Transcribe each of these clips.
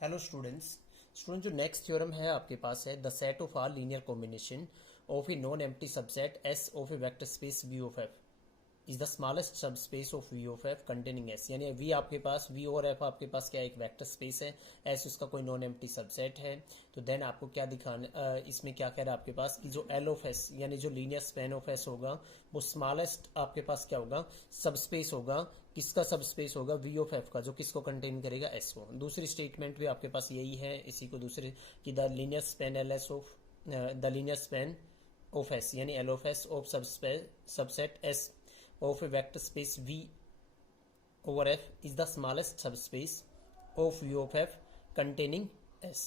Hello students जो next theorem है आपके पास है the set of all linear combination of a non empty subset S of a vector space V of F is the smallest subspace of V of F containing S. यानी V आपके पास we और F आपके पास क्या एक vector space है, S उसका कोई नॉन एम्प्टी सबसेट है। तो देन आपको क्या दिखाना, इसमें क्या कह रहा है आपके पास कि जो एल ऑफ एस यानी जो लीनियर स्पैन ऑफ एस होगा वो स्मॉलेस्ट आपके पास क्या होगा, सब स्पेस होगा। किसका सब स्पेस होगा, वी ऑफ एफ का, जो किसको कंटेन करेगा, एस को। दूसरी स्टेटमेंट भी आपके पास यही है, इसी को दूसरे कि the linear span L S of the linear span of S यानी L of S of subset S of a vector space V over F is the smallest subspace of V of F containing S।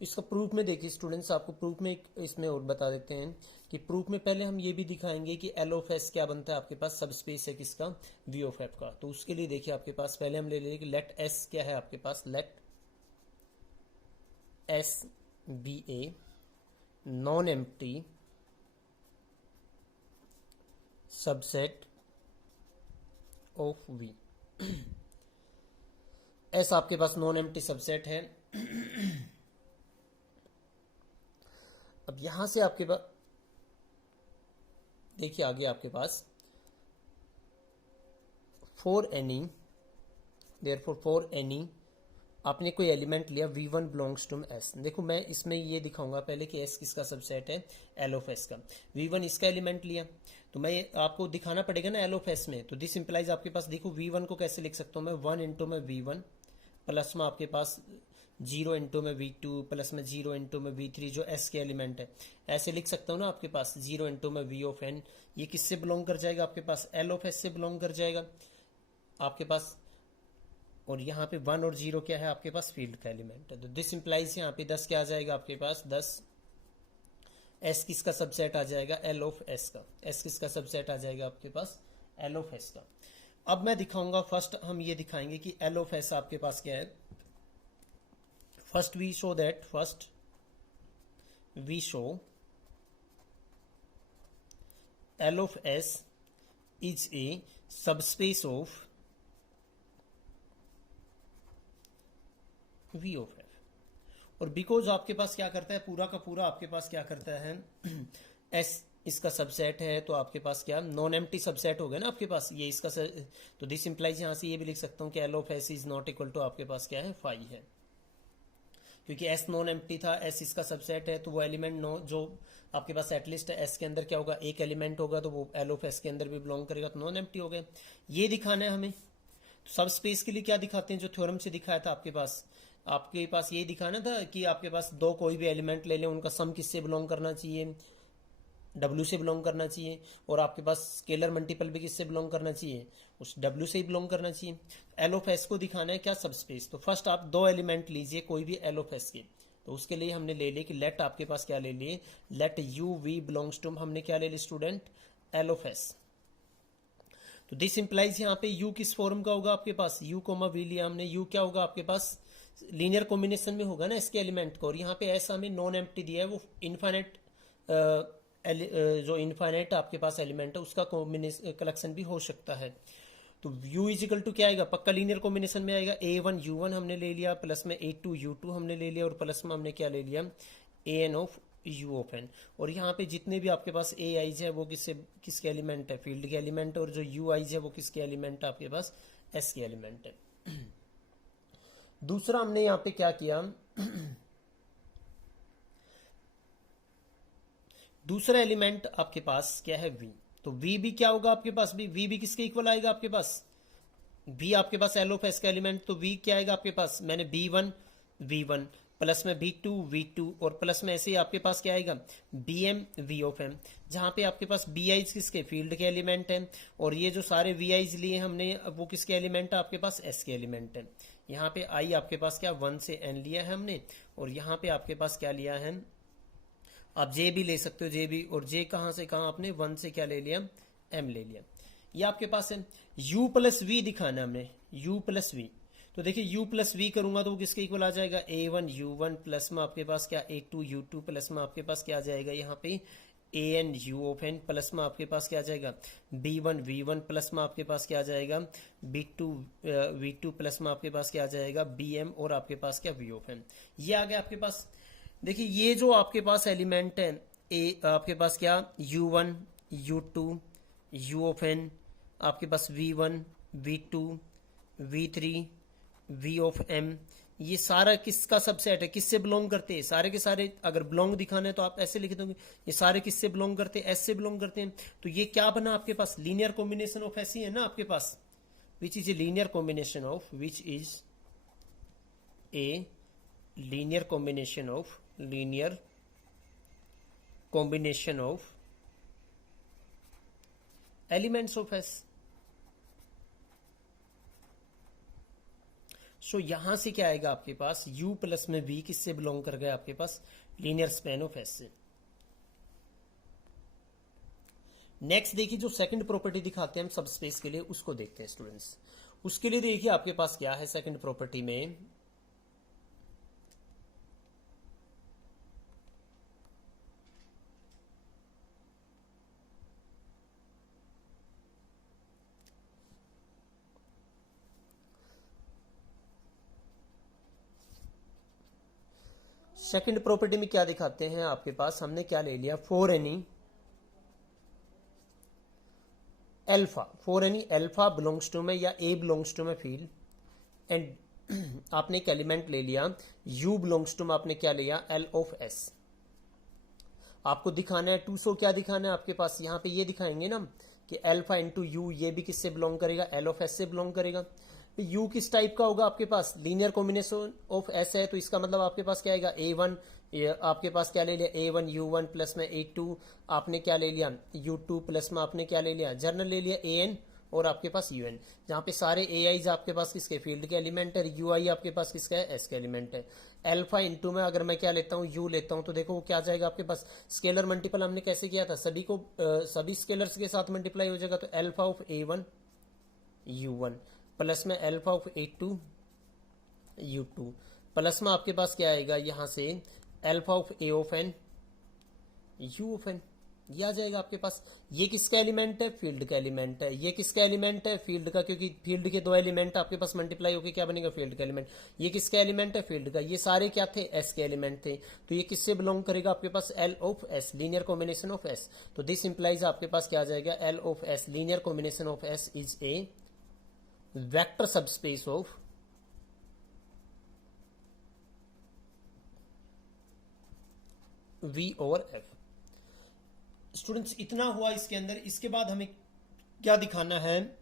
इसका proof में देखिए students, आपको proof में इसमें और बता देते हैं कि प्रूफ में पहले हम ये भी दिखाएंगे कि L of S क्या बनता है आपके पास, सब स्पेस है किसका, V of F का। तो उसके लिए देखिए आपके पास पहले हम ले लेंगे कि लेट S क्या है आपके पास, let S be a non empty subset of V। S आपके पास नॉन एम्प्टी सबसेट है। अब यहां से आपके पास देखिए आगे आपके पास फॉर एनी आपने कोई एलिमेंट लिया V1 बिलोंग्स टू S। देखो मैं इसमें ये दिखाऊंगा पहले कि S किसका सबसेट है, L ऑफ S का। V1 इसका एलिमेंट लिया तो मैं आपको दिखाना पड़ेगा ना L ऑफ S में। तो दिस इंप्लाइज आपके पास देखो V1 को कैसे लिख सकता हूं मैं, 1 इंटू में V1 प्लस में आपके पास 0 इंटू में V2 प्लस में 0 इंटू में V3 जो S के एलिमेंट है। ऐसे लिख सकता हूं ना आपके पास 0 इंटू में V ऑफ N। ये किससे बिलोंग कर जाएगा आपके पास, L ऑफ S से बिलोंग कर जाएगा आपके पास। और यहाँ पे 1 और 0 क्या है आपके पास, फील्ड का एलिमेंट है। तो दिस इंप्लाइज यहाँ पे 10 क्या आ जाएगा आपके पास, 10 S किसका सबसेट आ जाएगा, L ऑफ S का। S किसका सबसेट आ जाएगा आपके पास, L ऑफ S का। अब मैं दिखाऊंगा, फर्स्ट हम ये दिखाएंगे कि L ऑफ S आपके पास क्या है। First we show L of S is a subspace of V of F। और बिकॉज आपके पास क्या करता है, पूरा का पूरा आपके पास क्या करता है S इसका सबसेट है, तो आपके पास क्या नॉन एम्प्टी सबसेट हो गया ना आपके पास ये इसका तो दिस इंप्लाइज यहां से ये भी लिख सकता हूं कि L of S is not equal to आपके पास क्या है, फाई है। क्योंकि S नॉन एम्प्टी था, S इसका सबसेट है, तो वो एलिमेंट जो आपके पास एटलीस्ट S के अंदर क्या होगा, एक एलिमेंट होगा, तो वो L ऑफ S के अंदर भी बिलोंग करेगा, तो नॉन एम्प्टी हो गए। ये दिखाना है हमें। तो सब स्पेस के लिए क्या दिखाते हैं, जो थ्योरम से दिखाया था आपके पास यही दिखाना था कि आपके पास दो कोई भी एलिमेंट ले लें, उनका सम किससे बिलोंग करना चाहिए, W से बिलोंग करना चाहिए। और आपके पास स्केलर मल्टीपल भी किससे बिलोंग करना चाहिए, उस W से ही बिलोंग करना चाहिए। L ऑफ S को दिखाना है क्या, सब स्पेस। तो फर्स्ट आप दो एलिमेंट लीजिए कोई भी L ऑफ S के। तो उसके लिए हमने ले लिया कि लेट आपके पास क्या ले लिए, let U V belongs to, हमने क्या ले लिया स्टूडेंट, L ऑफ S। तो दिस इंप्लाइज यहाँ पे U किस फॉर्म का होगा आपके पास, U कोमा V लिया हमने, U क्या होगा आपके पास, लीनियर कॉम्बिनेशन में होगा ना इसके एलिमेंट को। और यहाँ पे ऐसा हमें नॉन एम्प्टी दिया है, वो इनफाइनाइट जो इनफाइनाइट आपके पास एलिमेंट है उसका कॉम्बिनेशन कलेक्शन भी हो सकता है। तो U इजिकल टू क्या आएगा, पक्का लीनियर कॉम्बिनेशन में आएगा, A1 U1 हमने ले लिया, प्लस में A2 U2 हमने ले लिया, और प्लस में हमने क्या ले लिया, AN of U of N। और यहाँ पे जितने भी आपके पास A आईज है वो किसके एलिमेंट है, फील्ड के एलिमेंट है। और जो U आईज है वो किसके एलिमेंट है आपके पास, S के एलिमेंट है। दूसरा हमने यहाँ पे क्या किया, दूसरा एलिमेंट आपके पास क्या है, V। तो V भी क्या होगा आपके पास, V भी किसके इक्वल आएगा आपके पास, V आपके पास L ऑफ S का एलिमेंट, तो V क्या आएगा आपके पास, मैंने B1 V1 प्लस में B2 V2 और प्लस में ऐसे ही आपके पास क्या आएगा, BM V ऑफ M। जहां पे आपके पास BI's किसके, फील्ड के एलिमेंट हैं। और ये जो सारे VI's लिए हमने वो किसके एलिमेंट है आपके पास, S के एलिमेंट है। यहाँ पे I आपके पास क्या 1 से N लिया है हमने, और यहाँ पे आपके पास क्या लिया है, आप J भी ले सकते हो, J भी। और J कहां से कहां, आपने 1 से क्या ले लिया, M ले लिया। ये आपके पास है। U प्लस V दिखाना हमने, U प्लस V। तो देखिए U प्लस V करूंगा तो वो किसके इक्वल आ जाएगा, A1 U1 प्लस में आपके पास क्या A2 U2 प्लस में आपके पास क्या आ जाएगा यहाँ पे A N U of N plus में आपके पास क्या आ जाएगा B1 V1 प्लस में आपके पास क्या आ जाएगा B2 V2 प्लस में आपके पास क्या आ जाएगा BM और आपके पास क्या V ऑफ एन। ये आ गया आपके पास। देखिए ये जो आपके पास एलिमेंट है ए आपके पास क्या U1 U2 U of N, आपके पास V1 V2 V3 V of M, ये सारा किसका सबसेट है, किससे बिलोंग करते हैं सारे के सारे। अगर बिलोंग दिखाना है तो आप ऐसे लिख दोगे ये सारे किससे बिलोंग करते हैं, एस से बिलोंग करते हैं। तो ये क्या बना आपके पास लीनियर कॉम्बिनेशन ऑफ एस ही है ना आपके पास, which is a linear combination of, which is a linear combination of, linear combination of elements of S. So यहां से क्या आएगा आपके पास U प्लस में V किससे बिलोंग कर गया आपके पास लीनियर स्पैन ऑफ S से। नेक्स्ट देखिए जो सेकंड प्रॉपर्टी दिखाते हैं हम सब स्पेस के लिए उसको देखते हैं स्टूडेंट्स। उसके लिए देखिए आपके पास क्या है सेकंड प्रॉपर्टी में, सेकंड प्रॉपर्टी में क्या दिखाते हैं आपके पास, हमने क्या ले लिया for any alpha, for any alpha belongs to में या ए बिलोंग्स टू में फील्ड एंड आपने एक एलिमेंट ले लिया U बिलोंग्स टू में आपने क्या लिया L ऑफ S। आपको दिखाना है 200 क्या दिखाना है आपके पास, यहां पे ये दिखाएंगे ना कि एल्फा इंटू यू ये भी किससे बिलोंग करेगा L ऑफ S से बिलोंग करेगा। U किस टाइप का होगा आपके पास लीनियर कॉम्बिनेशन ऑफ S है, तो इसका मतलब आपके पास क्या आएगा A1, आपके पास क्या ले लिया A1 U1 प्लस में A2 आपने क्या ले लिया U2 प्लस में आपने क्या ले लिया जर्नल ले लिया AN और आपके पास UN, जहां पे सारे AIs आपके पास किसके फील्ड के एलिमेंट है, UI आपके पास किसका है S के एलिमेंट है। अल्फा इंटू में अगर मैं क्या लेता हूँ U लेता हूँ तो देखो वो क्या जाएगा आपके पास स्केलर मल्टीपल हमने कैसे किया था सभी को सभी स्केलर्स के साथ मल्टीप्लाई हो जाएगा, तो alpha of A1 U1 plus में alpha of A2 U2 plus में आपके पास क्या आएगा यहां से alpha of A of N U of N, ये आ जाएगा आपके पास। ये किसका एलिमेंट है फील्ड का एलिमेंट है, ये किसका एलिमेंट है फील्ड का, क्योंकि फील्ड के दो एलिमेंट आपके पास मल्टीप्लाई होकर क्या बनेगा फील्ड का एलिमेंट। ये किसका एलिमेंट है फील्ड का, ये सारे क्या थे एस के एलिमेंट थे, तो ये किससे बिलोंग करेगा आपके पास L of S linear combination of S। तो दिस इंप्लाइज आपके पास क्या आ जाएगा L of S linear combination of S is A vector subspace of V over F। Students इतना हुआ इसके अंदर, इसके बाद हमें क्या दिखाना है,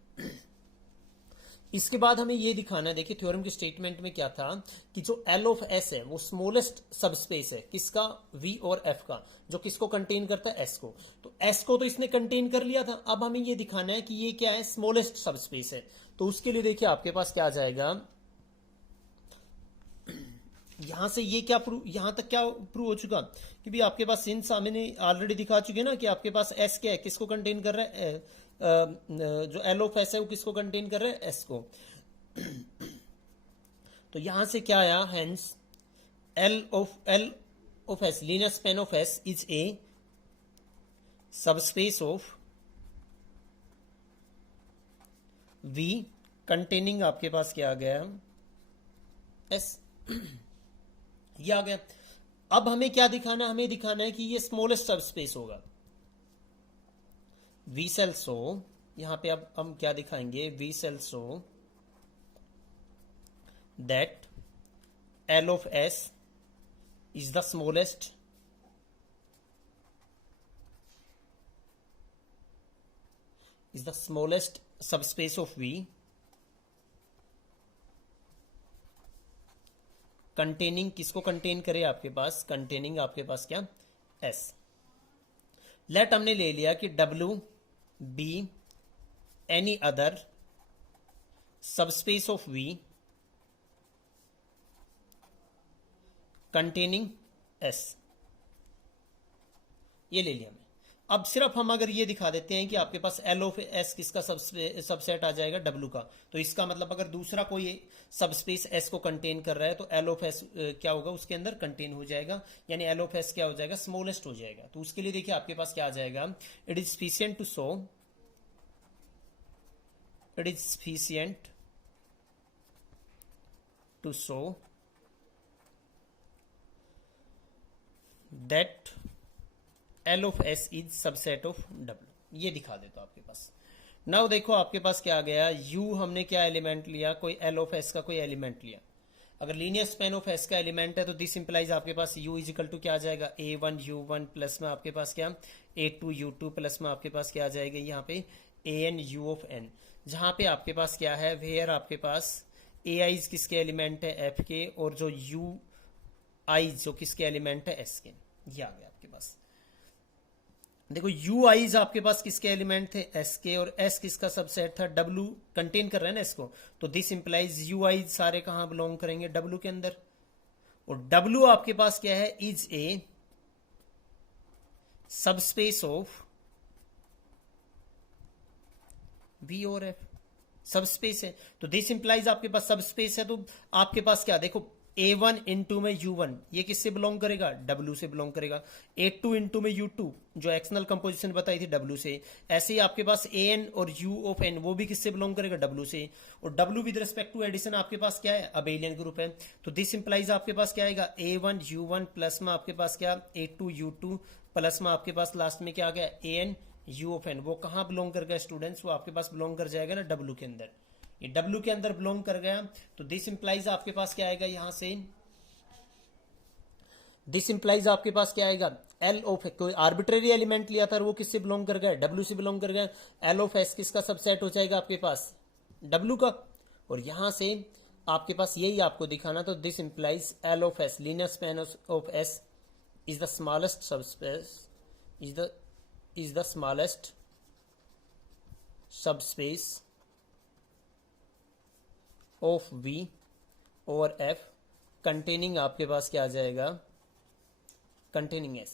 इसके बाद हमें यह दिखाना है, देखिए थ्योरम के स्टेटमेंट में क्या था कि जो L ऑफ S है वो स्मॉलेस्ट सबस्पेस है किसका V और F का, जो किसको कंटेन करता है S को। तो S को तो इसने कंटेन कर लिया था, अब हमें यह दिखाना है कि ये क्या है स्मॉलेस्ट सबस्पेस है। तो उसके लिए देखिए आपके पास क्या आ जाएगा, यहां से ये क्या प्रूव, यहां तक क्या प्रूव हो चुका कि भी आपके पास सिंस हमने ऑलरेडी दिखा चुके ना कि आपके पास S क्या है किसको कंटेन कर रहा है, जो L ऑफ S है वो किसको कंटेन कर रहा है S को। तो यहां से क्या आया hence L of S linear span of S is a subspace of V containing आपके पास क्या आ गया S, ये आ गया। अब हमें क्या दिखाना है, हमें दिखाना है कि ये स्मॉलेस्ट सबस्पेस होगा V सेल सो, यहां पे अब हम क्या दिखाएंगे V shall show that L of S is the smallest subspace of V containing किसको कंटेन करे आपके पास, कंटेनिंग आपके पास क्या S। लेट हमने ले लिया कि W B any other subspace of V containing S, ये ले लिया हमने। अब सिर्फ हम अगर ये दिखा देते हैं कि आपके पास एल ऑफ एस किसका सबसेट आ जाएगा, डब्ल्यू का, तो इसका मतलब अगर दूसरा कोई सबस्पेस एस को कंटेन कर रहा है तो एल ऑफ एस क्या होगा, उसके अंदर कंटेन हो जाएगा, यानी एल ऑफ एस क्या हो जाएगा, स्मॉलेस्ट हो जाएगा। तो उसके लिए देखिए आपके पास क्या आ जाएगा, it is sufficient to show, it is sufficient to show that L of S is subset of W, ये दिखा देता हूं आपके पास। नाउ देखो आपके पास क्या आ गया, U हमने क्या एलिमेंट लिया, कोई L of S का कोई एलिमेंट लिया। अगर लीनियर स्पेन ऑफ S का एलिमेंट है तो दिस इंप्लाइज आपके पास U इज इक्वल टू क्या आ जाएगा, A1 U1 प्लस में आपके पास क्या A2 U2 प्लस में आपके पास क्या आ जाएगा यहाँ पे AN U of N, जहां पे आपके पास क्या है, वेयर आपके पास AIs किसके एलिमेंट है, F के, और जो UIs जो किसके एलिमेंट है, S के। ये आ गया आपके पास। देखो यू आईज आपके पास किसके एलिमेंट थे, एस के, और एस किसका सबसेट था, डब्ल्यू कंटेन कर रहे हैं ना इसको, तो दिस इंप्लाइज यू आईज सारे कहां बिलोंग करेंगे, डब्ल्यू के अंदर। और डब्ल्यू आपके पास क्या है, is a subspace of V और एफ, सबस्पेस है, तो दिस इंप्लाइज आपके पास सबस्पेस है, तो आपके पास क्या, देखो A1 इंटू में U1 ये किससे बिलोंग करेगा, W से बिलोंग करेगा। A2 इंटू में U2 जो एक्सटर्नल कंपोजिशन बताई थी W से, ऐसे ही आपके पास AN और U ऑफ N वो भी किससे बिलोंग करेगा, W से। और W with respect to addition आपके पास क्या है, अबेलियन ग्रुप है, तो दिस इंप्लाइज आपके पास क्या आएगा, A1 U1 प्लस में आपके पास क्या A2 U2 प्लस में आपके पास लास्ट में क्या आ गया AN U ऑफ N, वो कहां बिलोंग कर गया स्टूडेंट्स, वो आपके पास बिलोंग कर जाएगा ना W के अंदर, ये W के अंदर बिलोंग कर गया। तो दिस इंप्लाइज आपके पास क्या आएगा, यहां से दिस इंप्लाइज आपके पास क्या आएगा, L ऑफ कोई आर्बिट्रेरी एलिमेंट लिया था वो किससे बिलोंग कर गया, W से बिलोंग कर गया। L ऑफ S किसका सबसेट हो जाएगा आपके पास, W का, और यहां से आपके पास यही आपको दिखाना, तो this implies L of S linear span of S is the smallest subspace, is the smallest subspace of V और F कंटेनिंग आपके पास क्या आ जाएगा, कंटेनिंग S।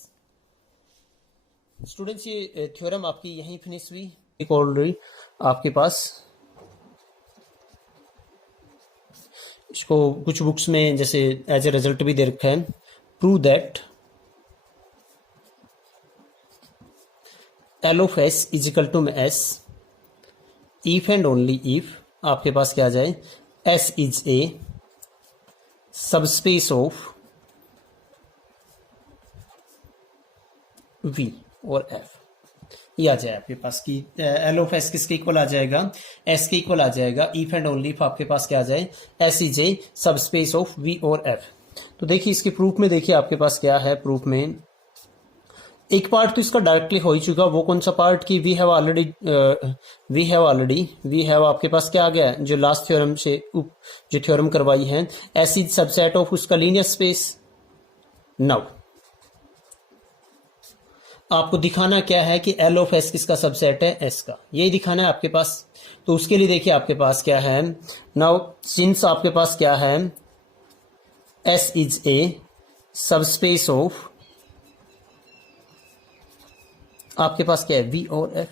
स्टूडेंट्स ये थ्योरम आपकी यहीं फिनिश हुई। एक ऑलरेडी आपके पास इसको कुछ बुक्स में जैसे एज ए रिजल्ट भी दे रखा है, prove that L of S is equal to S if and only if आपके पास क्या आ जाए, S is a subspace of V और F, ये आ जाए आपके पास कि L ऑफ S किसके इक्वल आ जाएगा, S के इक्वल आ जाएगा, इफ एंड ओनली इफ आपके पास क्या आ जाए, S is a subspace of V और F। तो देखिए इसके प्रूफ में, देखिए आपके पास क्या है प्रूफ में, एक पार्ट तो इसका डायरेक्टली हो ही चुका, वो कौन सा पार्ट की वी हैव आपके पास क्या आ गया, जो लास्ट थ्योरम से जो थ्योरम करवाई है, एस इज सबसेट ऑफ उसका लीनियर स्पेस। नाउ आपको दिखाना क्या है कि एल ऑफ एस किसका सबसेट है, एस का, यही दिखाना है आपके पास। तो उसके लिए देखिए आपके पास क्या है, नाउ सिंस आपके पास क्या है, S is a subspace of आपके पास क्या है, V और F।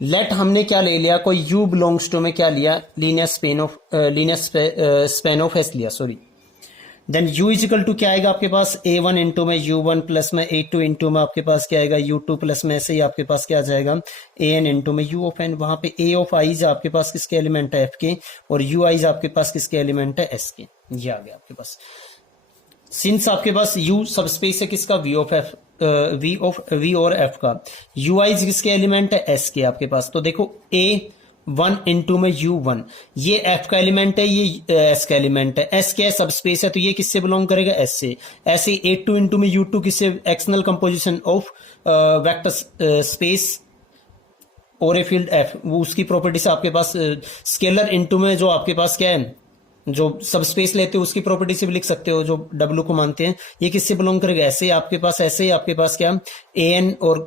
लेट हमने क्या ले लिया, कोई U बिलोंग्स टू में क्या लिया, लीनियर स्पेन ऑफ S लिया, sorry. Then U is equal to क्या आएगा आपके पास, A1 इंटू में U1 प्लस में A2 इंटू में आपके पास क्या आएगा U2 प्लस में, ऐसे ही आपके पास क्या आ जाएगा AN इंटू में U ऑफ N। वहां पे A ऑफ I's आपके पास किसके एलिमेंट है, F के, और UI's आपके पास किसके एलिमेंट है, S के। ये आ गया आपके पास। सिंस आपके पास U सबस्पेस है किसका, V और F का, UI किसके एलिमेंट है, S के आपके पास। तो देखो A1 इंटू में U1 ये F का एलिमेंट है, ये S का एलिमेंट है, S क्या है, सबस्पेस है, तो ये किससे बिलोंग करेगा, S से। ऐसे A2 इंटू में U2 किससे, external composition of vector space और ए फील्ड F, वो उसकी प्रॉपर्टी से आपके पास स्केलर इंटू में जो आपके पास क्या है, जो सबस्पेस लेते हो उसकी प्रॉपर्टी से भी लिख सकते हो, जो W को मानते हैं, ये किससे बिलोंग करेगा, ऐसे आपके पास क्या AN और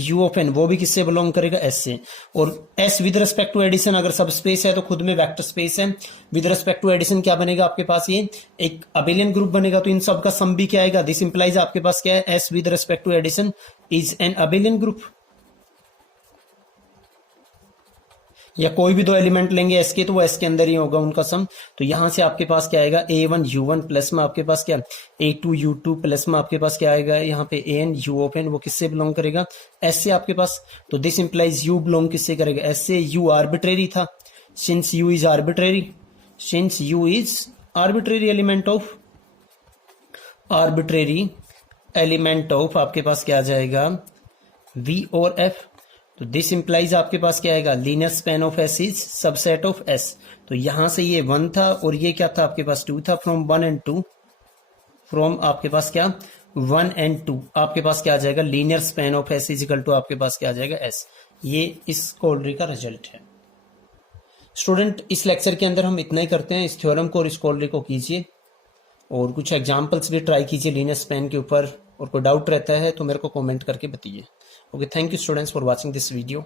यू ऑफ एन वो भी किससे बिलोंग करेगा, एस से। और S with respect to addition अगर सब स्पेस है तो खुद में वेक्टर स्पेस है। विद रिस्पेक्ट टू एडिशन क्या बनेगा आपके पास, ये एक अबेलियन ग्रुप बनेगा। तो इन सब का सम भी क्या आएगा, दिस इंप्लाइज आपके पास क्या है, S with respect to addition is an abelian group. या कोई भी दो एलिमेंट लेंगे एस के तो वो एस के अंदर ही होगा उनका सम। तो यहां से आपके पास क्या आएगा, a1 u1 प्लस में आपके पास क्या a2 u2 प्लस में आपके पास क्या आएगा, यहाँ पे an u ओपन वो किससे बिलोंग करेगा, एस से आपके पास। तो दिस इंप्लाइज u बिलोंग किससे करेगा, एस से। u आर्बिट्रेरी था, since u is arbitrary, since u is arbitrary element of, arbitrary element of आपके पास क्या आ जाएगा, v और f। तो दिस इंप्लाइज आपके पास क्या आएगा, linear span of S is subset of S. तो यहां से ये 1 था और ये क्या था आपके पास 2 था। फ्रॉम 1 एंड 2, फ्रॉम आपके पास क्या 1 एंड 2 आपके पास क्या आ जाएगा, linear span of S is equal to आपके पास क्या आ जाएगा, एस। ये इस कोलरी का रिजल्ट है। स्टूडेंट इस लेक्चर के अंदर हम इतना ही करते हैं, इस थ्योरम को और इस कोलरी को कीजिए और कुछ एग्जाम्पल्स भी ट्राई कीजिए लीनियर स्पैन के ऊपर। और कोई डाउट रहता है तो मेरे को कमेंट करके बताइए। Okay, thank you students for watching this video.